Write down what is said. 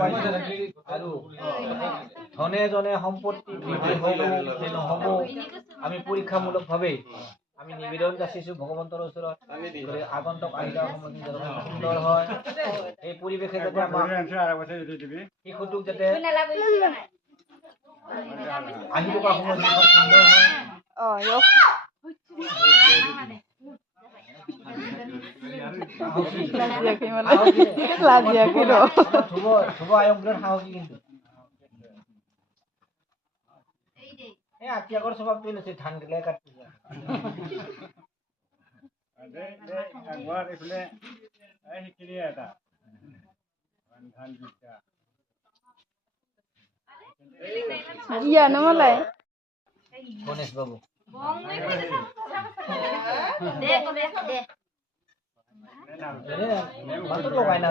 পাইছো আৰু ধনে জনে সম্পত্তি বৃদ্ধি হ'ব নে নহ'ব আমি পৰীক্ষামূলকভাৱে আমি নিবেদন যাচিছো ভগৱন্তৰ ওচৰত আগন্তুক আহিলা সময়খিনি যাতে সুন্দৰ হয় এই পৰিৱেশে যাতে আমাক শিশুটোক যাতে আহি থকা সময়খিনি সুন্দৰ হয় ধ্ৰুৱ আয়োগৰ সাহসী কিন্তু এই আত্মীয়াকৰ স্বভাৱটো লৈছে ধান দিলে কাটি গণেশ বাবু মাত্ৰ লগাই না